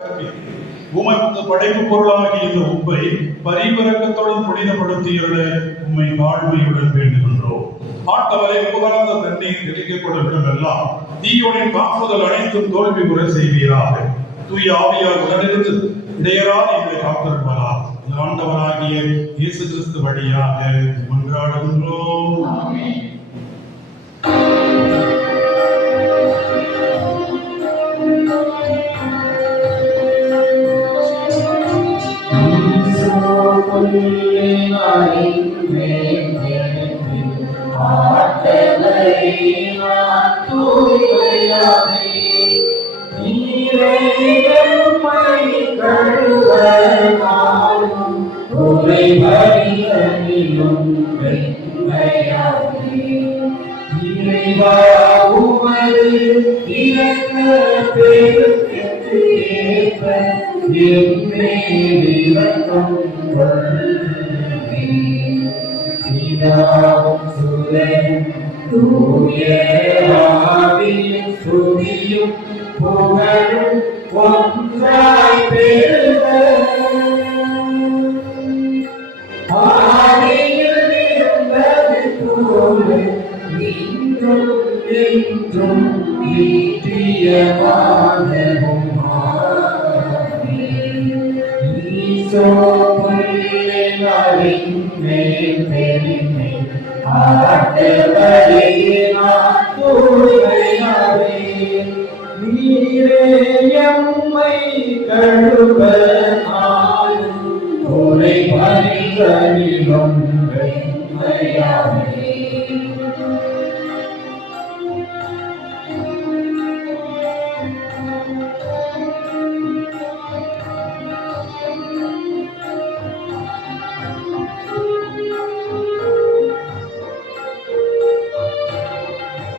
உமக்கு படைப்பு பொருளாகிய இந்த உப்பை பரிபரக்கத்துடன் புனிதப்படுத்தியுள்ள உம்மை தாழ்மையுடன் வேண்டுகின்றோம். ஆண்டவரை புகழ்ந்த தண்ணீர் தெளிக்கப்படும் இடமெல்லாம் தீயோனின் தாக்குதல் அனைத்தும் தோல்வி உற செய்வீராக. தூய ஆவியார் உடனிருந்து இடையரான எங்களை காத்திருப்பதா ஆண்டவராகிய இயேசு கிறிஸ்து வழியாக மன்றாடுகின்றோம். கழுவ ஆளும்